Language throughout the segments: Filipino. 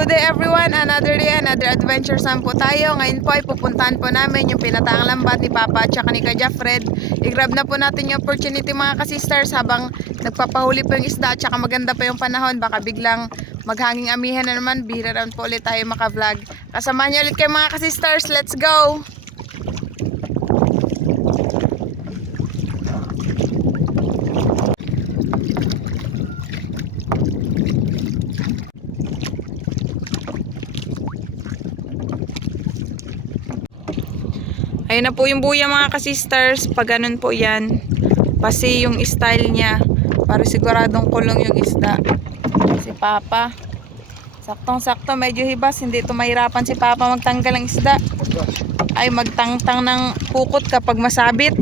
good day everyone, another day, another adventure saan po tayo. Ngayon po ay pupuntahan po namin yung pinataang lambat ni Papa at saka ni Kuya Fred. I-grab na po natin yung opportunity mga kasisters habang nagpapahuli po yung isda at saka maganda pa yung panahon. Baka biglang maghanging amihan na naman, bihira naman po ulit tayo maka-vlog. Kasamahan niyo ulit kayo mga kasisters, let's go! Ayun na po yung buya mga kasisters. Pag ganun po yan, pasi yung style niya para siguradong kulong yung isda. Si Papa, saktong sakto, medyo hibas, hindi ito mahirapan si Papa magtanggal ng isda ay magtangtang ng pukot kapag masabit.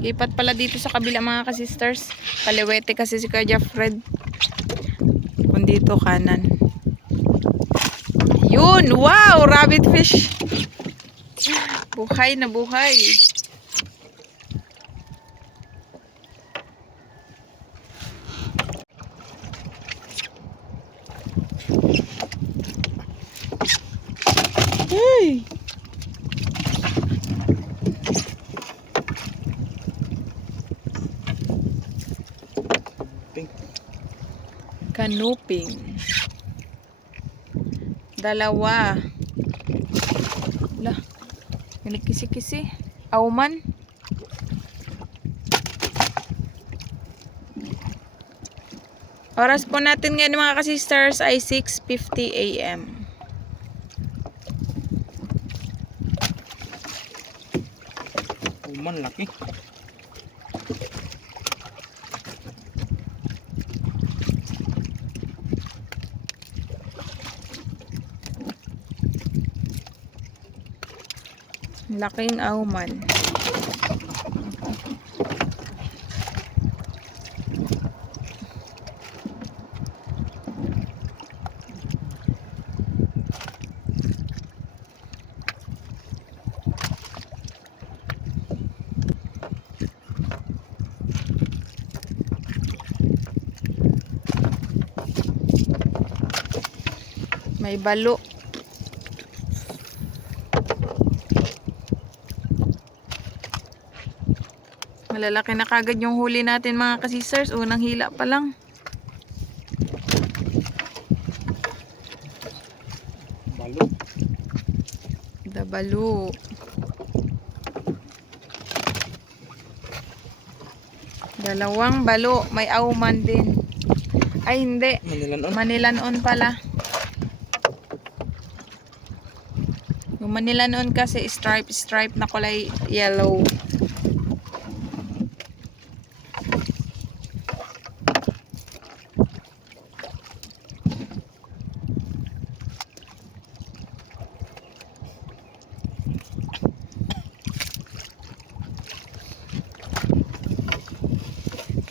Lipat pala dito sa kabila mga kasisters, kaliwete kasi si Kuya Fred, kung dito kanan. Yun, wow, rabbit fish. Buhay na buhay. Hey. Kanuping. Dalawa. Lah. Kisi-kisi. Auman. Oras po natin ngayon mga kasisters ay 6:50 AM. Auman, laki. Laking auman. May balo. Malalaki na kagad yung huli natin mga kasisters. Unang hila pa lang. Balo. Balo. Dalawang balo. May auman din. Ay hindi. Manilanon. Manilanon pala. Yung manilanon kasi stripe na kulay yellow.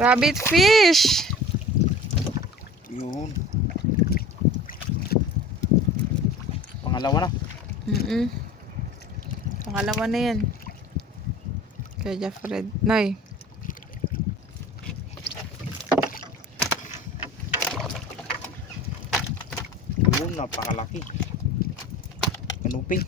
Rabbit fish. Yun. Pangalawa na. Pangalawa na yan. Kuya Fred. Noy. Yun, napakalaki. Kanuping.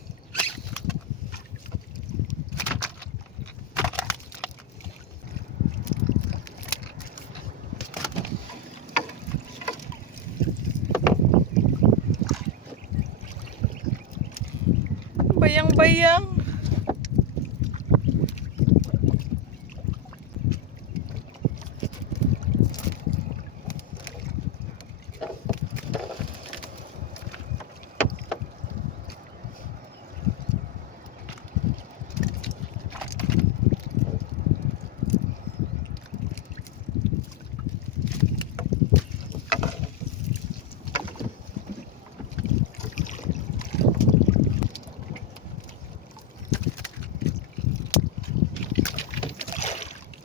Bayang-bayang.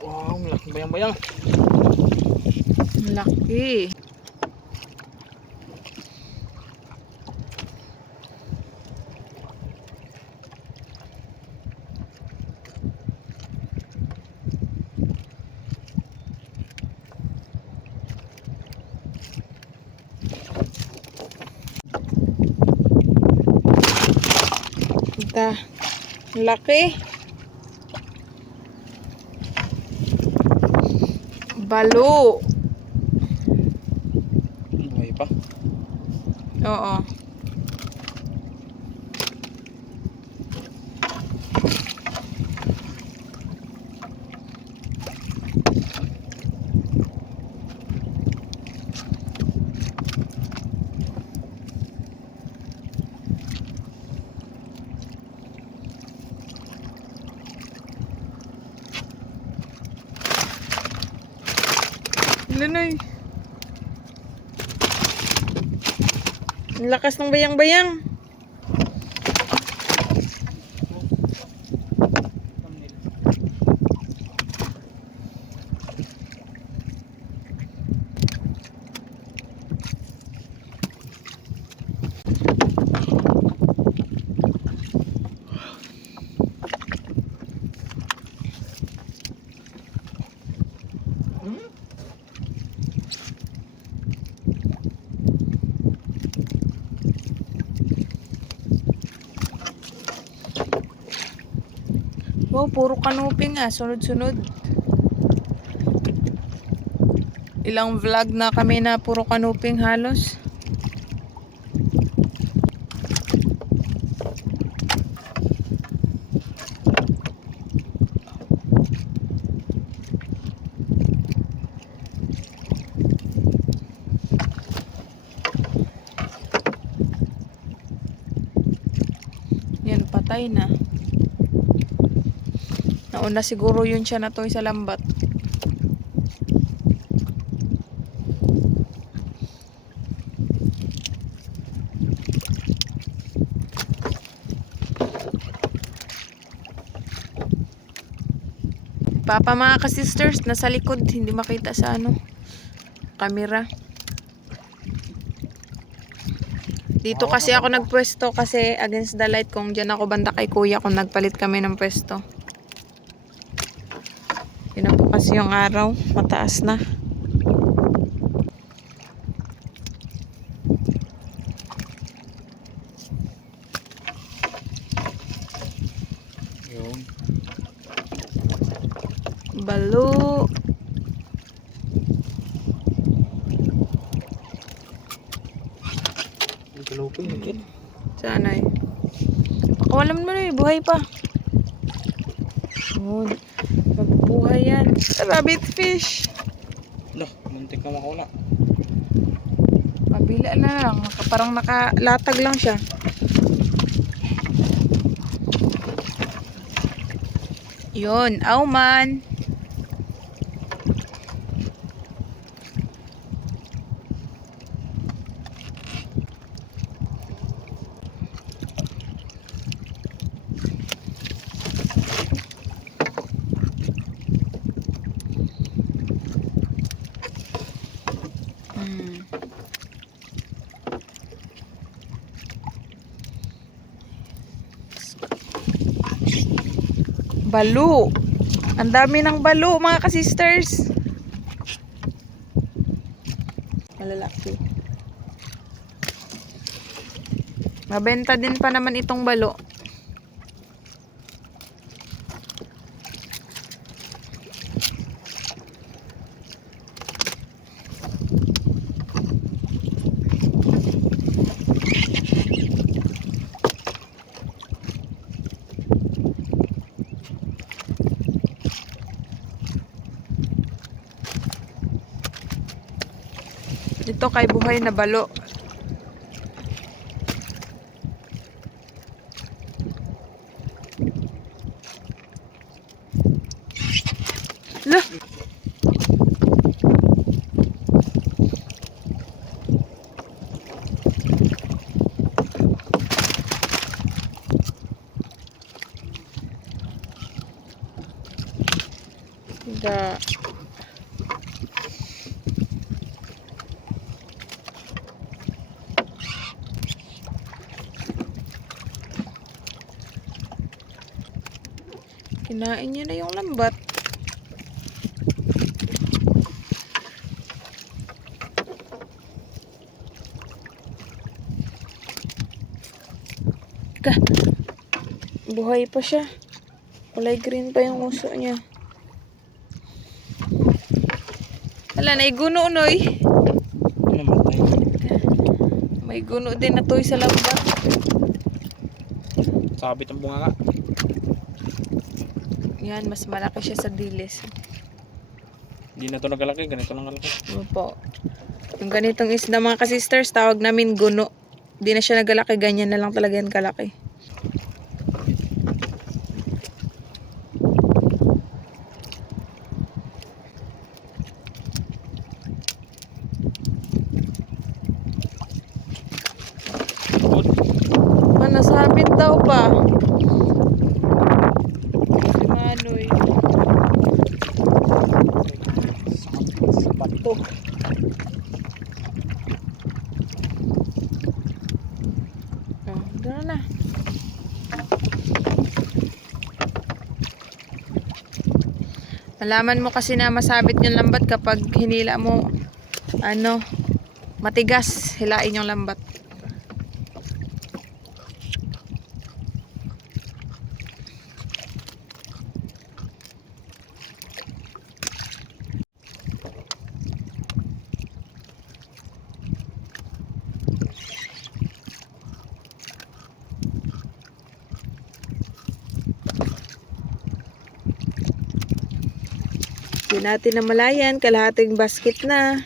Wow, laki bayang-bayang. Laki. Ta. Laki. Balo. Buhay pa. Oo. Lanay. Ang lakas ng bayang-bayang. Wow, puro kanuping ah. Sunod-sunod. Ilang vlog na kami na puro kanuping halos. Yan, patay na. Nauna siguro yun siya na to sa lambat. Papa mga ka-sisters, nasa likod, hindi makita sa ano, camera. Dito kasi ako nagpwesto kasi against the light kung dyan ako banda kay kuya kung nagpalit kami ng pwesto. Yun na po kasi yung araw, mataas na. Yun. Balo. Yung kalupin, higit. Sana eh. Pakawalan mo na eh, buhay pa. Oh, magbubuhay yan. Rabbit fish. Lah, muntik na makawala. Pabila na lang. Parang nakalatag lang siya. Yun, auman. Balo. Ang dami ng balo, mga ka-sisters. Malalaki. Mabenta din pa naman itong balo. Ito kay buhay na balo. Lah. Da. Kinain niya na yung lambat. Ka. Buhay pa siya. Kulay green pa yung uso niya. Wala, naiguno, Noy. Namatay. May guno din na toy sa lambat. Sabit ang bunga nga. Yan, mas malaki siya sa dilis. Hindi na to nagalaki. Ganito lang kalaki. Ano po? Yung ganitong isda mga ka-sisters, tawag namin guno. Hindi na siya nagalaki, ganyan na lang talaga yan kalaki. Good. Nasabit daw pa. Si Manoy. Sa bato. Oh, doon na. Malaman mo kasi na masabit yung lambat kapag hinila mo matigas, hilain yung lambat. Hindi natin namalayan, kalahating basket na.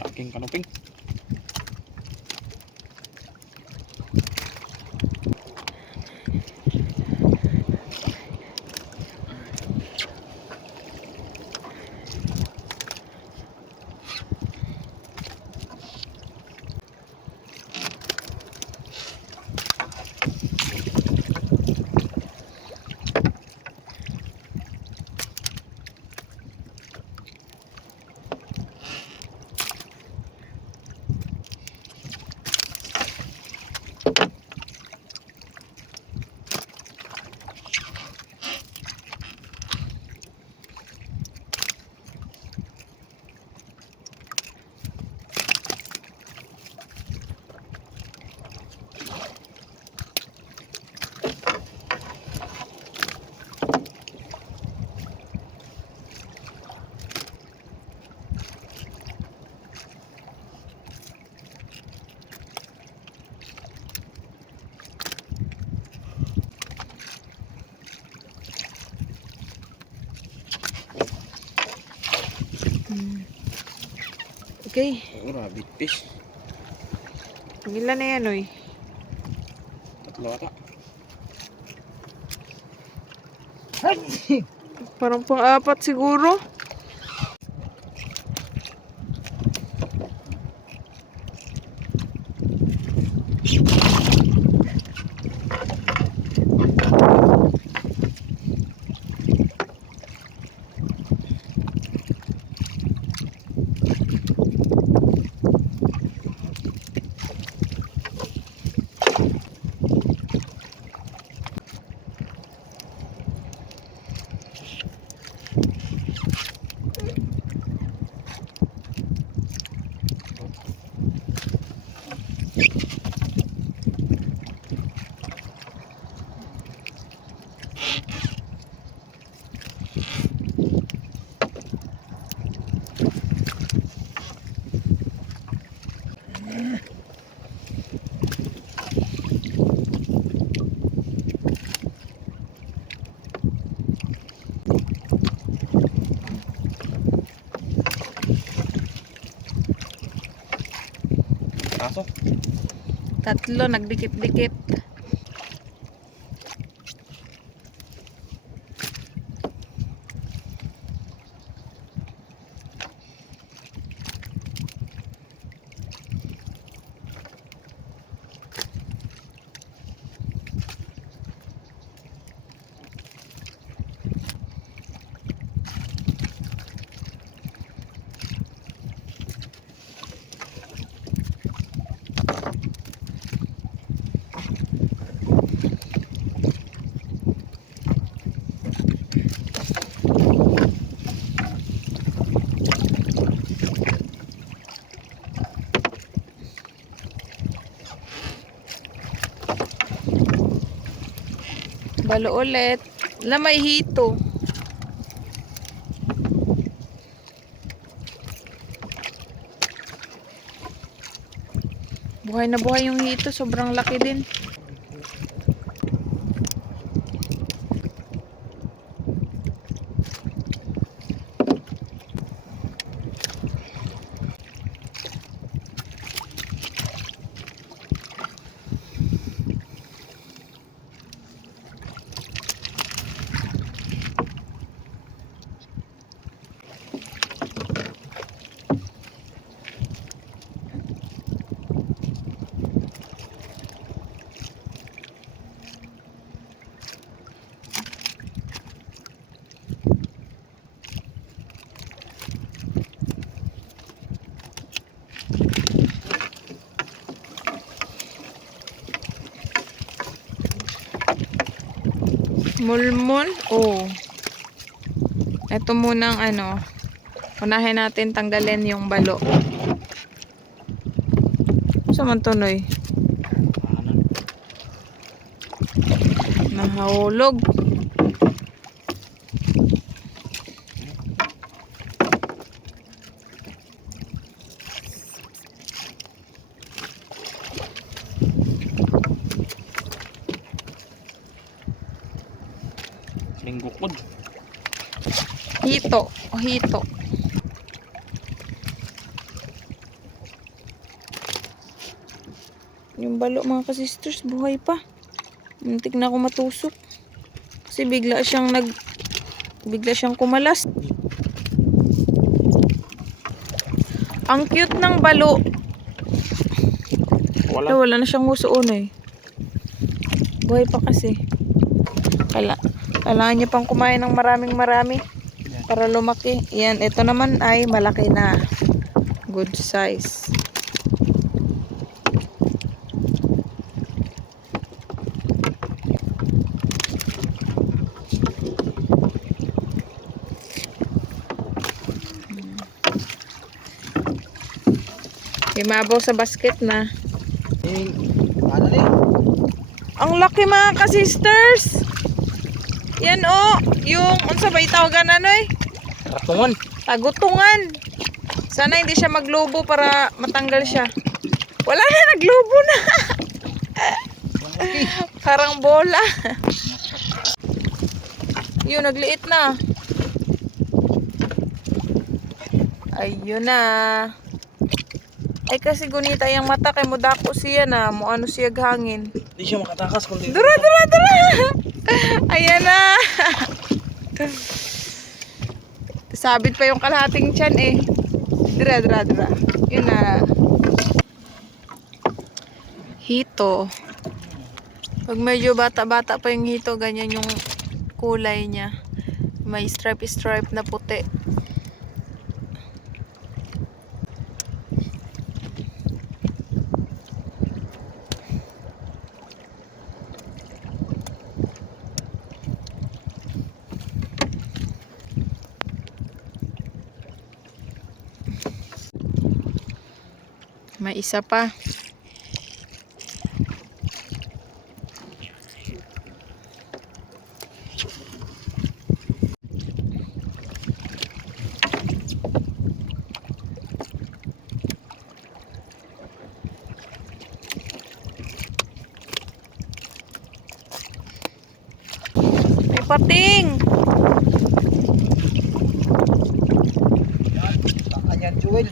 Aking kanuping. Okay. Oh, rabbit fish. Ilan na yan, oy? Tatlo ata. Parang pang-apat siguro. Kaso, Tatlo, nagdikit-dikit. Balo ulit. May hito. Buhay na buhay yung hito. Sobrang laki din. Mulmul. Oh. Ito munang ano. Unahin natin tanggalin yung balo. Samantunoy. Kahanan. Nahulog. Linggukod. Hito. O hito. Yung balo mga kasisters, buhay pa. Muntik na ako matusok. Kasi bigla siyang kumalas. Ang cute ng balo. Wala. Wala na siyang husoon eh. Buhay pa kasi. Kailangan niya pang kumain ng marami para lumaki. Yan, ito naman ay malaki na. Good size. Imabaw sa basket na. Ano ni? Ang laki mga ka-sisters. Yan oh, yung unsa ba itawagan ano eh? Ratungan. Tagutungan. Sana hindi siya maglobo para matanggal siya. Wala na, naglobo na. Parang bola. Yun, nagliit na. Ayun na. Ay kasi gunita yung mata kay mo dako siya na. Mo ano siya hangin. Hindi siya makatakas kundi. Dura. Ayan na. Sabit pa yung kalahating tiyan eh. Dura. Yun na. Hito. Pag medyo bata-bata pa yung hito, ganyan yung kulay niya. May stripe na puti. May isa pa. May pating. Ayan, Jewel.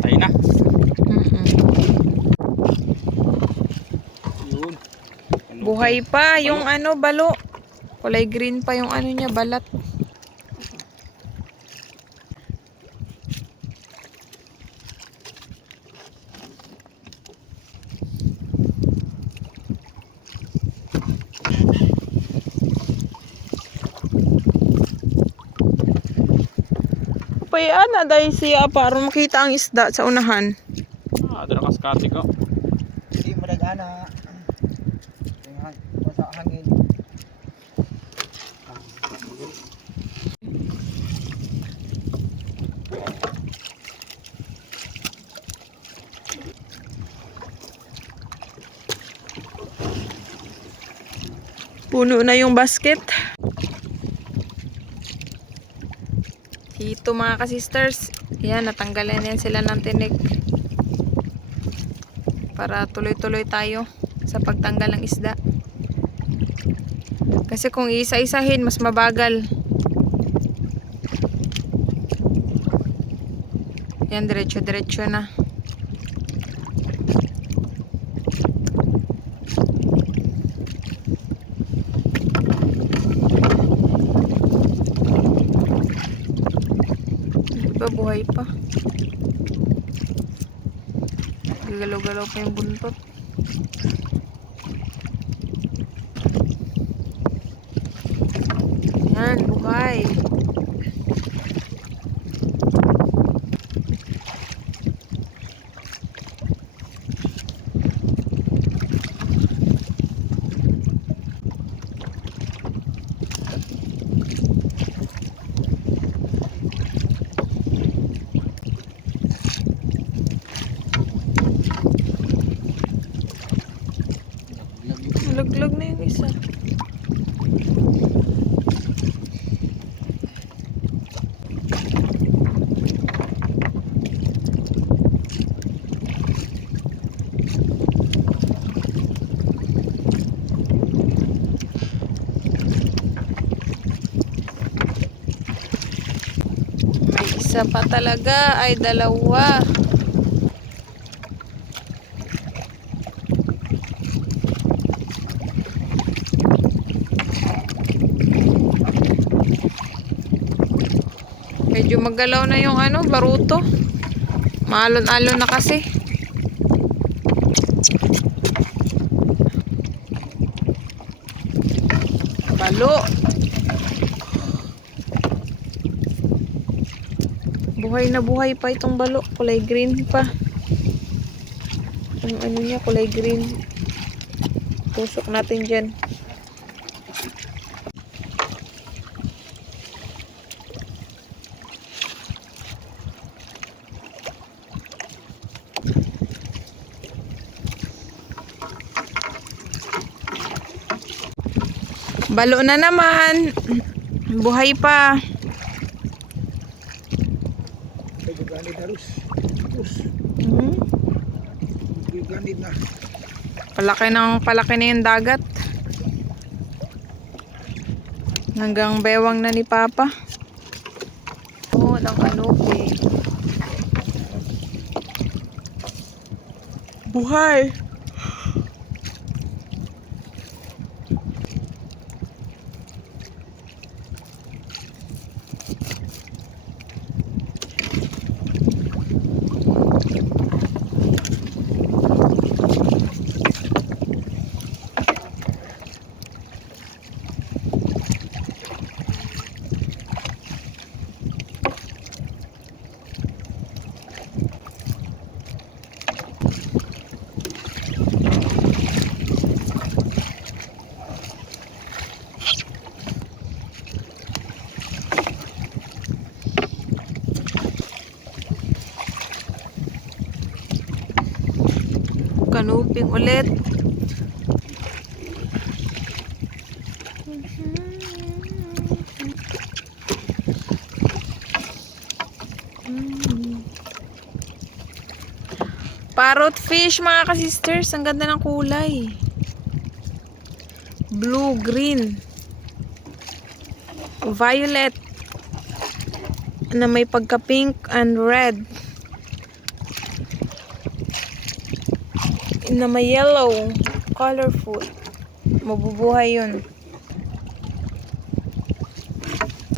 Tayo na. Yun. Buhay pa yung ano balo. Kulay green pa yung ano niya balat. Payaan na dahil siya para makita ang isda sa unahan. Dala kaskati ko. Hindi mo nag-ana. Sa hangin. Puno na yung basket. Ito mga ka-sisters. Yan, natanggalan yan sila ng tinik. Para tuloy-tuloy tayo sa pagtanggal ng isda. Kasi kung isa-isahin, mas mabagal. Yan, diretso-diretso na. Diba, buhay pa. Gagalaw-galaw pa yung buntot. Yan, buhay. Laglag na yung isa. May isa pa talaga, ay dalawa. Medyo magalaw na yung ano, baruto. Maalon-alon na kasi. Balo. Buhay na buhay pa itong balo. Kulay green pa. Ang ano niya, kulay green. Tusok natin dyan. Balo na naman. Buhay pa. Ganit harus. Ganit na. Palaki na yung dagat. Hanggang bewang na ni Papa. Oh, ng kanopi. Buhay. Kanuping ulit. Parrot fish mga ka-sisters. Ang ganda ng kulay. Blue, green, violet na may pagka-pink and red. Na may yellow, colorful. Mabubuhay yun.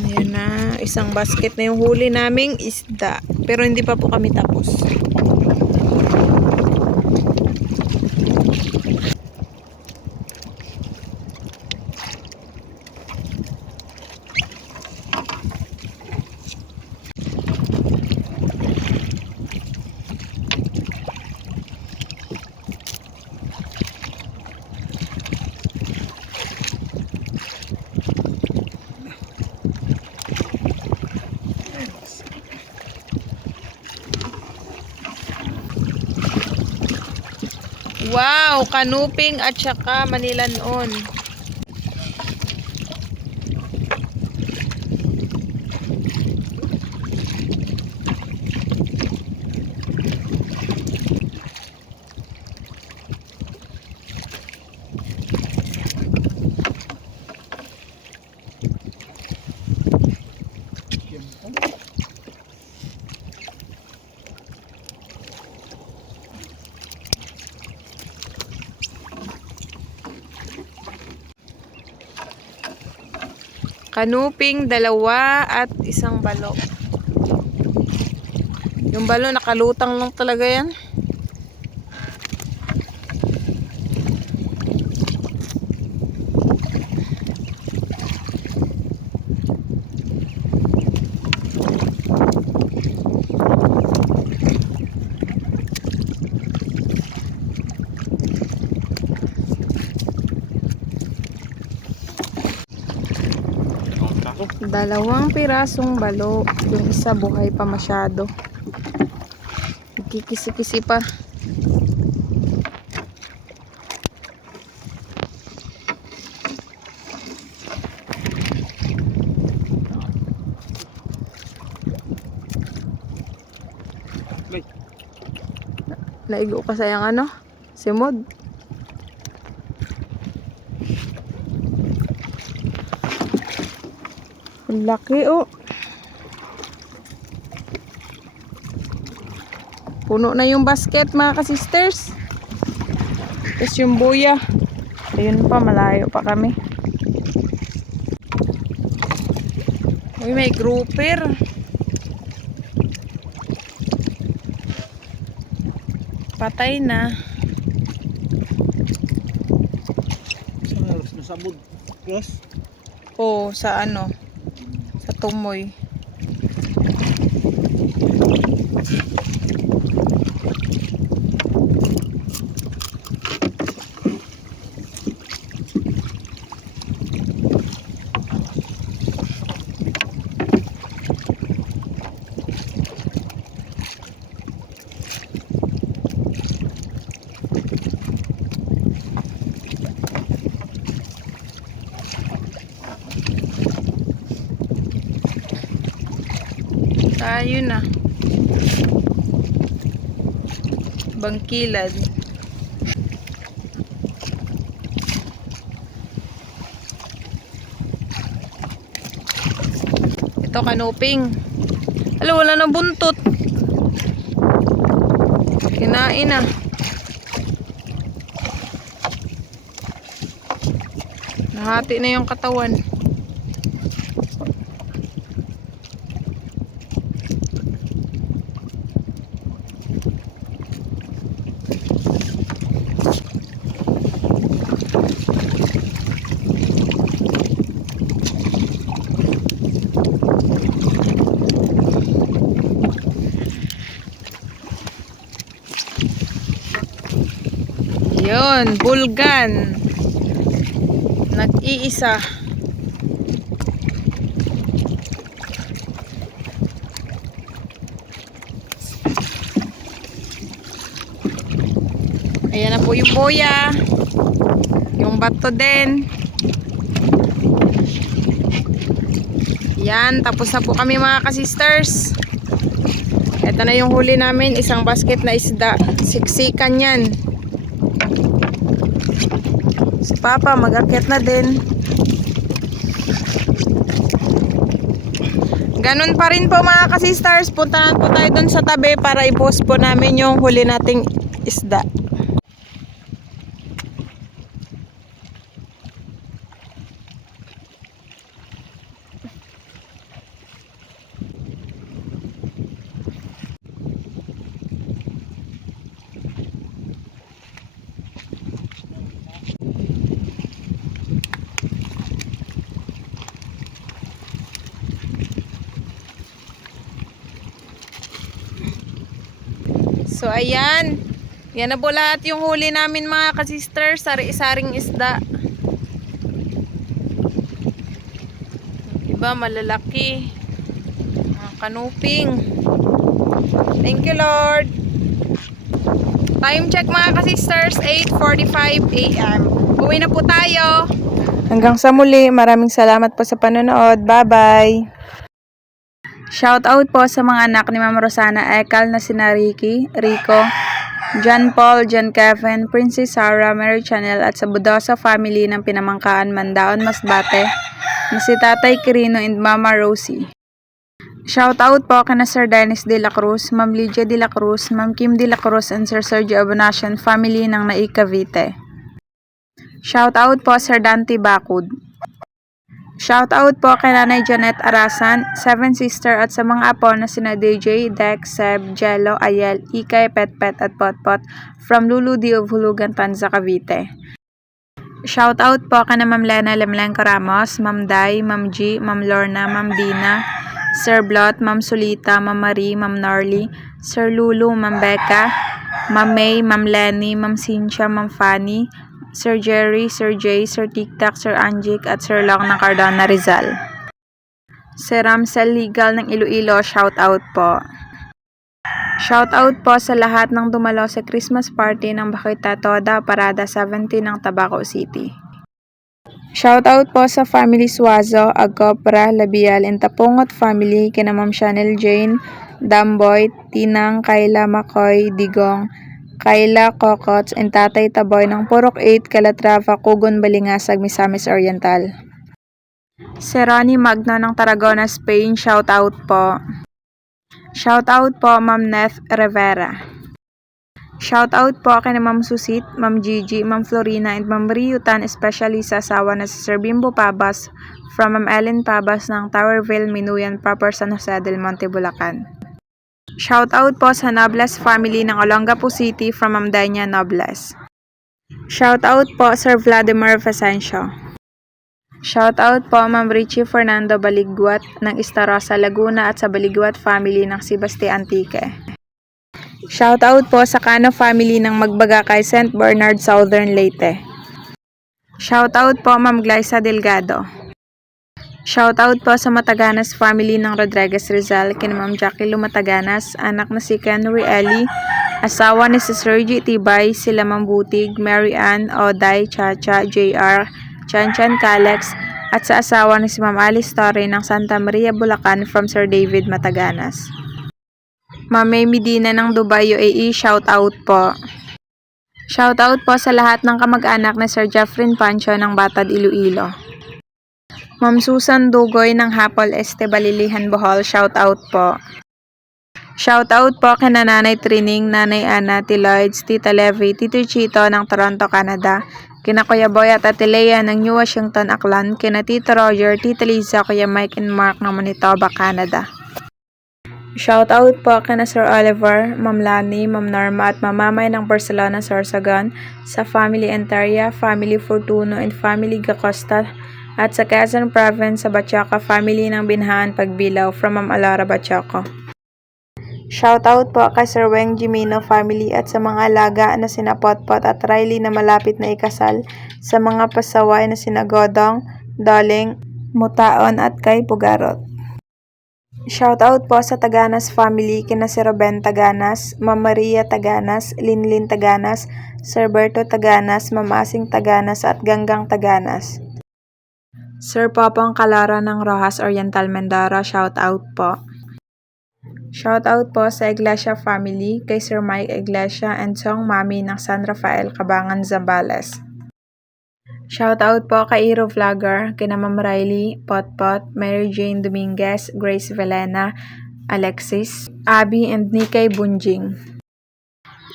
Ayan na, isang basket na yung huli naming isda. Pero hindi pa po kami tapos. Wow, kanuping at saka manilanon. kanuping, 2 at isang balo. Yung balo nakalutang lang talaga yan. Dalawang piraso. 2 pirasong balo. Yung isa buhay pa masyado. Kikisi-kisi pa. Bay. Naigo ka sayang ano? Simod. Ang laki oh. Puno na yung basket mga ka-sisters. Tapos yung buya. Ayun pa, malayo pa kami. Uy, may grouper. Patay na. Sa halos nasabog. Yes. Oo, sa ano? Sa tumoy. Tayo na. Bangkilad. Ito kanuping. Alo, wala na buntot. Kinain na. Nahati na yung katawan. Yun, bulgan. Nag-iisa. Ayan na po yung boya. Yung bato din. Yan, tapos na po kami mga ka-sisters. Ito na yung huli namin, isang basket na isda. Siksikan yan. Si Papa mag-akyat na din. Ganun pa rin po mga ka-sisters. Puntahan po tayo dun sa tabi para i-post po namin yung huli nating isda. So ayan, yan na po lahat yung huli namin mga ka-sister, sari-saring isda. Iba malalaki, mga kanuping. Thank you Lord. Time check mga ka-sisters, 8:45 AM. Uwi na po tayo. Hanggang sa muli, maraming salamat po sa panonood. Bye-bye. Shout out po sa mga anak ni Ma'am Rosana Ekal na sina Ricky, Rico, John Paul, John Kevin, Princess Sarah, Mary Chanel at sa Budosa family ng Pinamangkaan, Mandaon, Masbate na si Tatay Quirino and Mama Rosie. Shout out po kina Sir Dennis de la Cruz, Ma'am Lydia de la Cruz, Ma'am Kim de la Cruz and Sir Sergio Abonacion family ng Naik Cavite. Shout out po Sir Dante Bacud. Shoutout po kay Nanay Janet Arasan, 7 Sister at sa mga apo na sina DJ, Dex, Seb, Jello, Ayel, Ikay, Petpet at Potpot from Lulu D of Hulugan, Tanza, Cavite. Shoutout po kay na Ma'am Lena Lemlenco Ramos, Ma'am Day, Ma'am G, Ma'am Lorna, Ma'am Dina, Sir Blot, Ma'am Solita, Ma'am Marie, Ma'am Norly, Sir Lulu, Ma'am Becca, Ma'am May, Ma'am Lenny, Ma'am Cynthia, Ma'am Fanny, Sir Jerry, Sir Jay, Sir Tiktak, Sir Anjik at Sir Long ng Cardona Rizal. Sir Ramsel Legal ng Iloilo, shoutout po. Shoutout po sa lahat ng dumalo sa Christmas party ng Bakita Toda Parada 17 ng Tabaco City. Shoutout po sa family Suazo, Agcopra, Labial, and Tapungot family kina Ma'am Chanel Jane, Damboy, Tinang, Kayla, Makoy, Digong, Kayla, Cocots, and Tatay Taboy ng Purok 8, Calatrava, Cugon, Balingasag, Misamis Oriental. Si Ronnie Magno ng Tarragona, Spain, shoutout po. Shoutout po Ma'am Neth Rivera. Shoutout po kay Ma'am Susit, Ma'am Gigi, Ma'am Florina, and Ma'am Riutan, especially sa asawa na si Sir Bimbo Pabas from Ma'am Ellen Pabas ng Towerville, Minuyan, proper San Jose del Monte, Bulacan. Shoutout po sa Nobles family ng Olongapo City from Ma'am Danya Nobles. Shoutout po Sir Vladimir Vicencio. Shoutout po Ma'am Richie Fernando Baligwat ng Istarosa, Laguna at sa Baligwat family ng Sibasti Antique. Shoutout po sa Cano family ng Magbagakay, St. Bernard, Southern Leyte. Shoutout po Ma'am Glyza Delgado. Shoutout po sa Mataganas family ng Rodriguez Rizal, kina Ma'am Jackie Lu Mataganas, anak na si Kenry Ellie, asawa ni si Sir G. Tibay, sila Ma'am Butig, Mary Ann, Oday, Chacha, JR, Chanchan Calex, at sa asawa ni si Ma'am Alice Torre ng Santa Maria, Bulacan from Sir David Mataganas. Ma'am May Medina ng Dubai, UAE, shoutout po. Shoutout po sa lahat ng kamag-anak ni Sir Jeffrey Pancho ng Batad, Iloilo. Ma'am Susan Dugoy ng Hapol Este, Balilihan, Bohol, shoutout po. Shoutout po kay Nanay Trining, Nanay Ana, Lloyds, Tita Levy, Tito Chito ng Toronto, Canada, kina Kuya Boy at Ate Lea ng New Washington, Aklan, kina Tito Roger, Tita Lisa, Kuya Mike and Mark ng Manitoba, Canada. Shoutout po kina Sir Oliver, Ma'am Lani, Ma'am Norma at Mamamay ng Barcelona, Sorsogon, sa Family Enteria, Family Fortuno, and Family Gacosta, at sa Quezon Province sa Bachoco family ng Binhaan Pagbilaw from Ma'am Alara Bachoco. Shoutout po kay Sir Weng Jimino family at sa mga alaga na sina Potpot at Riley na malapit na ikasal, sa mga pasaway na sina Godong, Doling, Mutaon at kay Pugarot. Shoutout po sa Taganas family kina si Ruben Taganas, Ma'am Maria Taganas, Linlin Taganas, Sir Berto Taganas, Ma'am Asing Taganas at Ganggang Taganas. Sir Popong Calara ng Rojas Oriental, Mindoro, shoutout po. Shoutout po sa Iglesia family kay Sir Mike Iglesia and Song Mami ng San Rafael, Cabangan, Zambales. Shoutout po kay Iro Vlogger, kina Ma'am Riley, Potpot, Mary Jane Dominguez, Grace Velena, Alexis, Abby, and Nikay Bunjing.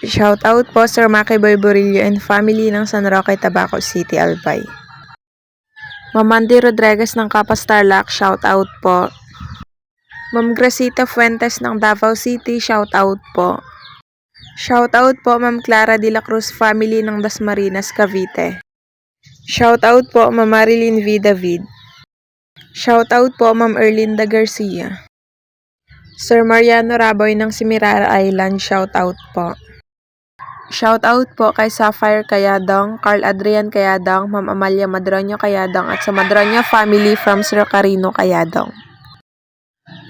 Shoutout po Sir Maki Boy Burillo and family ng San Roque, Tabaco City, Albay. Ma'am Mandy Rodriguez ng Kapas Tarlac, shoutout po. Ma'am Gracita Fuentes ng Davao City, shoutout po. Shoutout po Ma'am Clara de la Cruz family ng Dasmariñas, Cavite. Shoutout po Ma'am Marilyn V. David. Shoutout po Ma'am Erlinda Garcia. Sir Mariano Raboy ng Simirara Island, shoutout po. Shoutout po kay Sapphire Kayadong, Carl Adrian Kayadong, Ma'am Amalia Madroño Kayadong at sa Madroño family from Sir Carino Kayadong.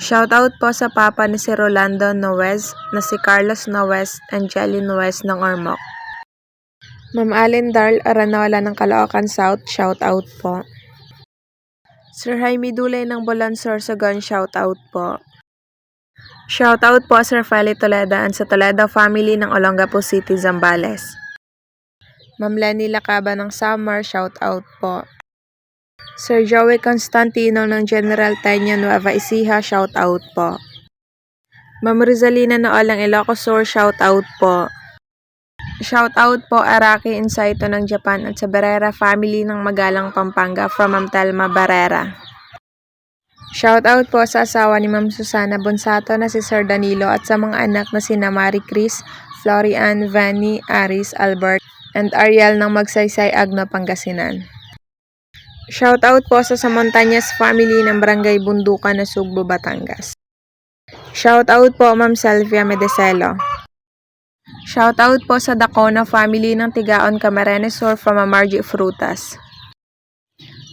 Shoutout po sa papa ni si Rolando Noes na si Carlos Noes and Jelly Noes ng Ormoc. Ma'am Allen Darl Aranola ng Caloocan South, shoutout po. Sir Jaime Dulay ng Bolan, Sorsogon, shoutout po. Shoutout po Sir Feli Toledo and sa Toledo family ng Olongapo City, Zambales. Ma'am Lenny Lacaba ng Samar, shoutout po. Sir Joey Constantino ng General Tanya Nueva Ecija, shoutout po. Ma'am Rizalina Noolang Ilocos Sur, shoutout po. Shoutout po Araki Insaito ng Japan at sa Barrera family ng Magalang, Pampanga from Ma'am Telma Barrera. Shoutout po sa asawa ni Ma'am Susana Bonsato na si Sir Danilo at sa mga anak na sina Marie Chris, Florian, Vanny, Aris, Albert, and Ariel ng Magsaysay, Agno, Pangasinan. Shoutout po sa Montañas family ng Barangay Bundukan na Sugbo, Batangas. Shoutout po Ma'am Selvia Medeselo. Shoutout po sa Dacona family ng Tigaon, Camarines Sur from Margie Frutas.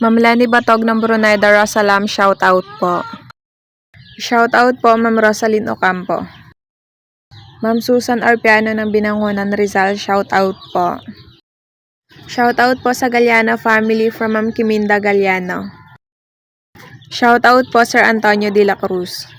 Ma'am Lani Batog ng Brunei Darussalam, shoutout po. Shoutout po Ma'am Rosalyn Ocampo. Ma'am Susan Arpiano ng Binangonan Rizal, shoutout po. Shoutout po sa Galiano family from Ma'am Kiminda Galiano. Shoutout po Sir Antonio de la Cruz.